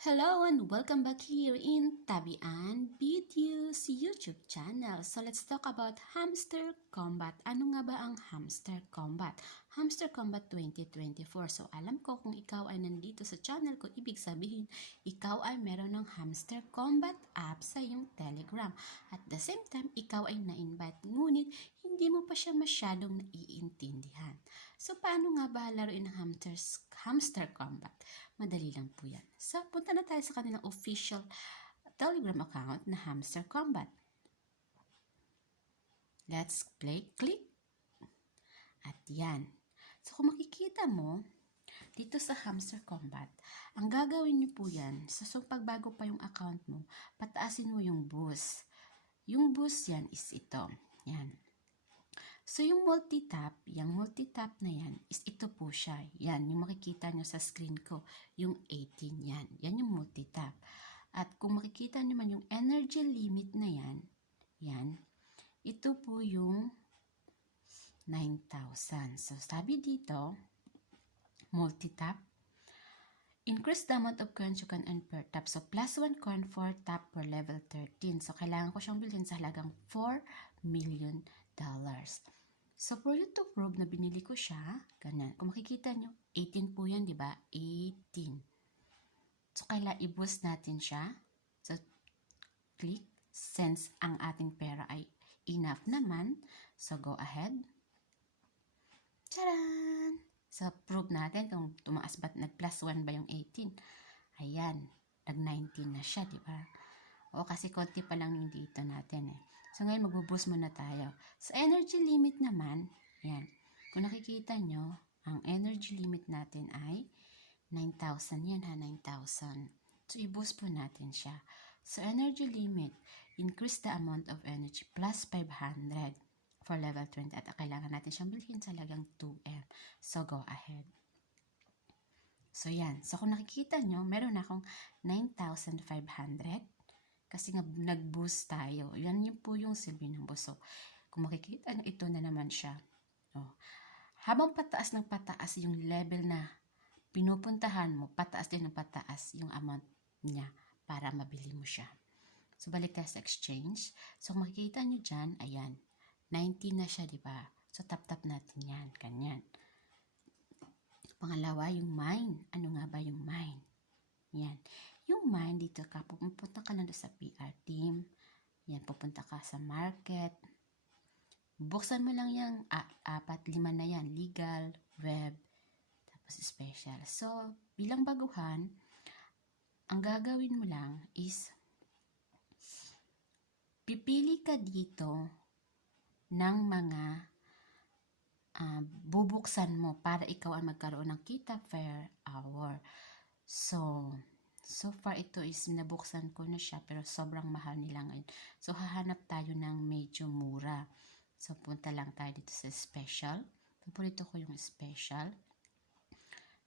Hello and welcome back here in Tabian Videos YouTube channel. So let's talk about Hamster Combat. Ano nga ba ang Hamster Combat? Hamster Combat 2024. So alam ko kung ikaw ay nandito sa channel ko, ibig sabihin ikaw ay meron ng Hamster Combat app sa iyong Telegram. At the same time, ikaw ay na-invite ngunit hindi mo pa siya masyadong naiintindihan. So paano nga ba laruin ang Hamster Combat? Madali lang po yan. So, punta na tayo sa kanilang official Telegram account na Hamster Combat. Let's click. At yan. So, kung makikita mo, dito sa Hamster Combat, ang gagawin niyo po yan, so pagbago pa yung account mo, pataasin mo yung boost. Yung boost yan is ito. Yan. So, yung multi-tap na yan, is ito po siya. Yan, yung makikita nyo sa screen ko, yung 18 yan. Yan yung multi-tap. At kung makikita nyo man yung energy limit na yan, yan, ito po yung 9,000. So, sabi dito, multi-tap, increase the amount of coins you can earn per tap. So, plus 1 coin for tap per level 13. So, kailangan ko siyang bilhin sa halagang $4 million. So, for you to prove na binili ko siya, ganyan. Kung makikita nyo, 18 po yan, di ba? 18. So, kailangan i-boost natin siya. So, click. Since ang ating pera ay enough naman, so go ahead. Charan! So, prove natin kung tumaas ba, nag-plus 1 ba yung 18. Ayan, nag-19 na siya, di ba? O, kasi konti pa lang yung dito natin eh. So, ngayon mag-boost muna tayo. Sa energy limit naman, yan. Kung nakikita nyo, ang energy limit natin ay 9,000. Yan ha, 9,000. So, i-boost po natin siya. So, energy limit, increase the amount of energy plus 500 for level 20. At kailangan natin siyang bilhin sa halagang 2M. So, go ahead. So, yan. So, kung nakikita nyo, meron akong 9,500. Kasi nga nag-boost tayo. Yan yun po yung silbi ng boost. So, kung makikita nyo, ito na naman siya. Oh. Habang pataas ng pataas yung level na pinupuntahan mo, pataas din ng pataas yung amount niya para mabili mo siya. So, balik tayo sa exchange. So, kung makikita nyo dyan, ayan, 19 na siya, di ba? So, tap-tap natin yan. Ganyan. Pangalawa, yung mine. Ano nga ba yung mine? Yan. Yung mine, dito ka, pupunta ka lang sa PR team. Yan, pupunta ka sa market. Buksan mo lang yung 4-5 na yan. Legal, web, tapos special. So, bilang baguhan, ang gagawin mo lang is pipili ka dito ng mga bubuksan mo para ikaw ang magkaroon ng kita per hour. So far ito is nabuksan ko na siya pero sobrang mahal nila ngayon. So hahanap tayo ng medyo mura. So punta lang tayo dito sa special. Paborito ko yung special.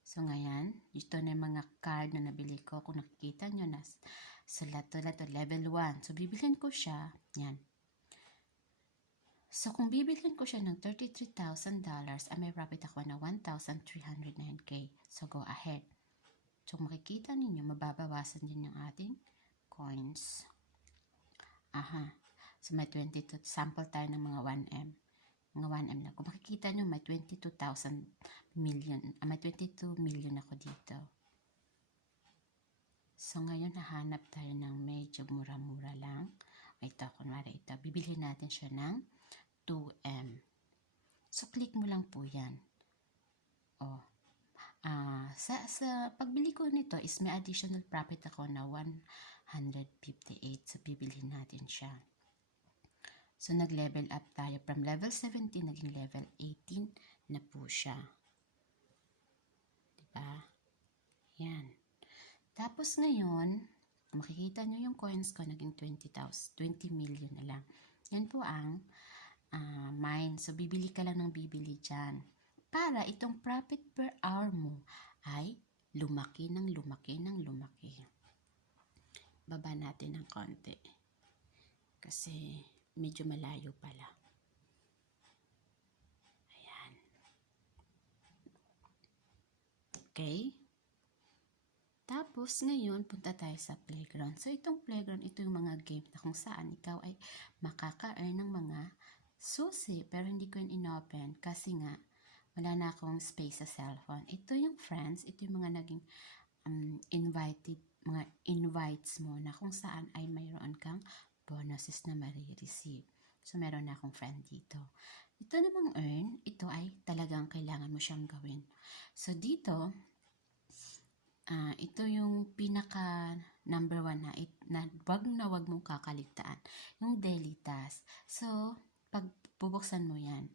So ngayon, ito na yung mga card na nabili ko. Kung nakikita nyo na, so lato level 1. So bibilhin ko siya, yan. So kung bibilhin ko siya ng $33,000, may profit ako na 1,309K. So go ahead. So, makikita ninyo, mababawasan din yung ating coins. Aha. So, may 22. Sample tayo ng mga 1M. Mga 1M na. Kung makikita nyo, may 22,000 million. May 22 million ako dito. So, ngayon, nahanap tayo ng medyo mura-mura lang. Ito, kunwari ito. Bibili natin siya ng 2M. So, click mo lang po yan. Oh. Sa pagbili ko nito is may additional profit ako na 158. So, bibilhin natin siya. So, nag-level up tayo. From level 17, naging level 18 na po siya. Diba? Yan. Tapos ngayon, makikita nyo yung coins ko, naging 20 million na lang. Yan po ang mine. So, bibili ka lang ng bibili dyan. Para itong profit per hour mo ay lumaki ng lumaki ng lumaki. Baba natin ng konti. Kasi medyo malayo pala. Ayan. Okay. Tapos, ngayon, punta tayo sa playground. So, itong playground, ito yung mga game na kung saan ikaw ay makaka-earn ng mga susi. Pero hindi ko yun inopen kasi nga, wala na akong space sa cellphone. Ito yung friends, ito yung mga naging invited, mga invites mo na kung saan ay mayroon kang bonuses na marireceive. So, meron na akong friend dito. Ito namang earn, ito ay talagang kailangan mo siyang gawin. So, dito, ito yung pinaka number 1 na wag mong kakaligtaan. Yung daily task. So, pag bubuksan mo yan.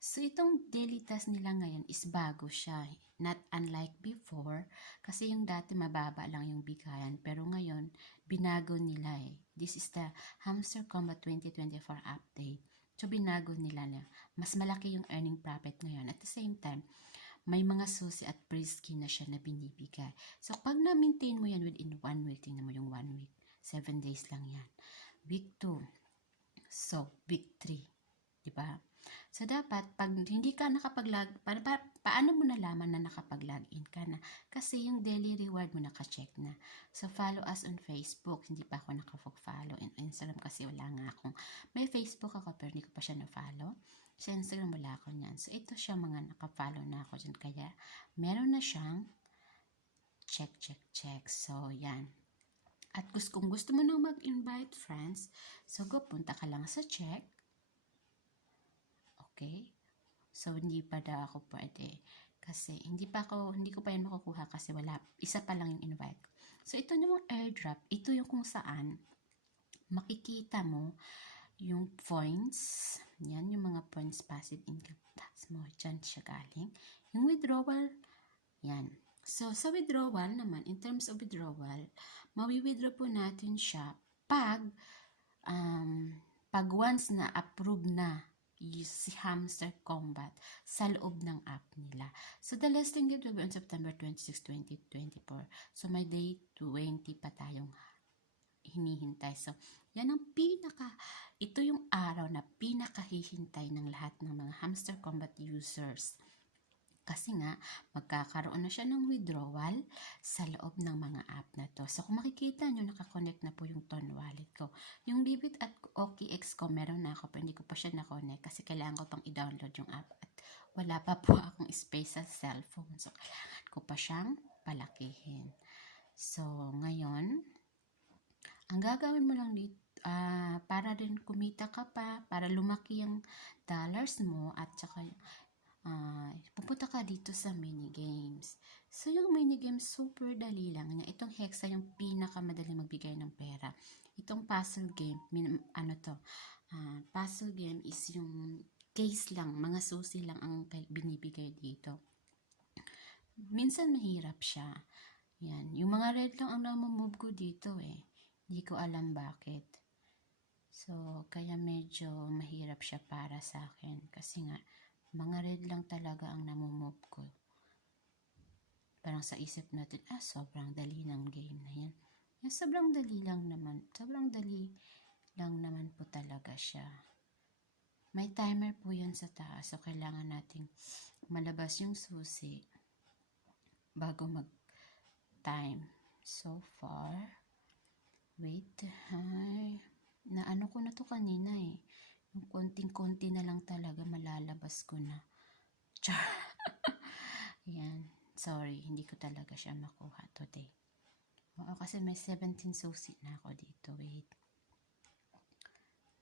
So, itong daily task nila ngayon is bago siya. Not unlike before. Kasi yung dati mababa lang yung bigayan. Pero ngayon, binago nila eh. This is the Hamster Combat 2024 update. So, binago nila na. Mas malaki yung earning profit ngayon. At the same time, may mga susi at free skin na siya na binibigay. So, pag na-maintain mo yan within 1 week, tingnan mo yung 1 week. 7 days lang yan. Week 2. So, week 3. Diba? So, dapat, pag hindi ka paano mo nalaman na nakapag-login ka na? Kasi yung daily reward mo naka-check na. So, follow us on Facebook. Hindi pa ako nakapag-follow. In Instagram kasi wala nga akong, may Facebook ako pero hindi ko pa siya na-follow. Sa Instagram wala ako niyan. So, ito siya mga naka-follow na ako dyan. Kaya, meron na siyang check. So, yan. At kung gusto mo nang mag-invite friends, so punta ka lang sa check. Okay? So, hindi pa daw ako pwede. Kasi, hindi ko pa yan makukuha kasi isa pa lang yung invite. So, ito namang airdrop, ito yung kung saan makikita mo yung points. Yan, yung mga points passive income tax mo. Diyan siya galing. Yung withdrawal, yan. So, sa withdrawal naman, in terms of withdrawal, mawi-withdraw po natin siya pag once na approve na si Hamster Combat sa loob ng app nila. So, the listing date will be on September 26, 2024. So, may day 20 pa tayong hinihintay. So, yan ang ito yung araw na pinakahihintay ng lahat ng mga Hamster Combat users. Kasi nga, magkakaroon na siya ng withdrawal sa loob ng mga app na to. So, kung makikita nyo, nakakonect na po yung Ton Wallet ko. Yung Bibit at OKX ko, meron na ako, pero hindi ko pa siya nakonect kasi kailangan ko pang i-download yung app at wala pa po akong space sa cellphone. So, kailangan ko pa siyang palakihin. So, ngayon, ang gagawin mo lang dito, para rin kumita ka pa, para lumaki yung dollars mo at saka pupunta ka dito sa mini games. So, yung mini games, super dali lang. Itong Hexa, yung pinakamadali magbigay ng pera. Itong puzzle game, puzzle game is yung case lang, mga susi lang ang binibigay dito. Minsan mahirap siya. Yan. Yung mga red lang ang namamove ko dito eh. Hindi ko alam bakit. So, kaya medyo mahirap siya para sa akin. Kasi nga, mga red lang talaga ang namumove ko. Parang sa isip natin, sobrang dali ng game na yan. Sobrang dali lang naman. Sobrang dali lang naman po talaga siya. May timer po yun sa taas. So, kailangan nating malabas yung susi bago mag-time. So far, wait, naano ko na to kanina eh. Yung konting-konti na lang talaga malalabas ko na. Char! Yan. Sorry, hindi ko talaga siya makuha today. Oo, kasi may 17 susi na ako dito. Wait.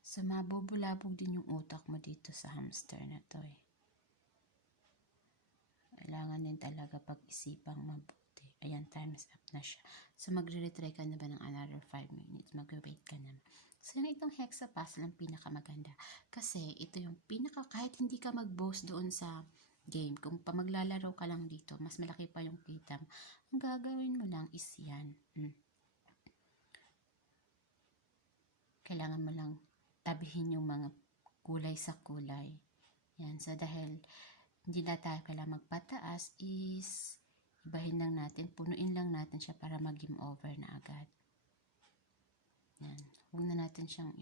So, mabubulabog din yung utak mo dito sa hamster na to eh. Kailangan din talaga pag-isipang mabuti. Ayan, time's up na siya. So, magre-retry ka na ba ng another 5 minutes? Mag-wait ka na. So, yun itong Hexa puzzle ang pinakamaganda. Kasi, ito yung kahit hindi ka mag-boast doon sa game, kung maglalaro ka lang dito, mas malaki pa yung kita mo. Ang gagawin mo lang is yan. Kailangan mo lang tabihin yung mga kulay sa kulay. Yan. So, dahil hindi na tayo kailangan magpataas is ibahin lang natin, punuin lang natin siya para mag-game over na agad. Yan. Huwag na natin siyang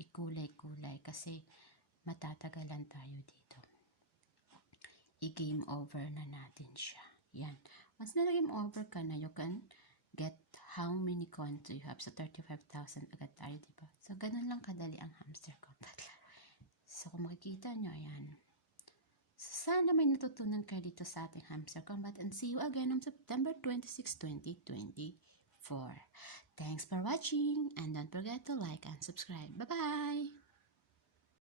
ikulay-kulay kasi matatagalan tayo dito. I-game over na natin siya. Yan. Once nalagay mo over ka na, you can get how many coins you have. So, 35,000 agad tayo, diba? So, ganun lang kadali ang hamster ko. So, kung makikita nyo, ayan. So, sana may natutunan kayo dito sa ating hamster combat and see you again on September 26, 2024. Thanks for watching and don't forget to like and subscribe. Bye-bye!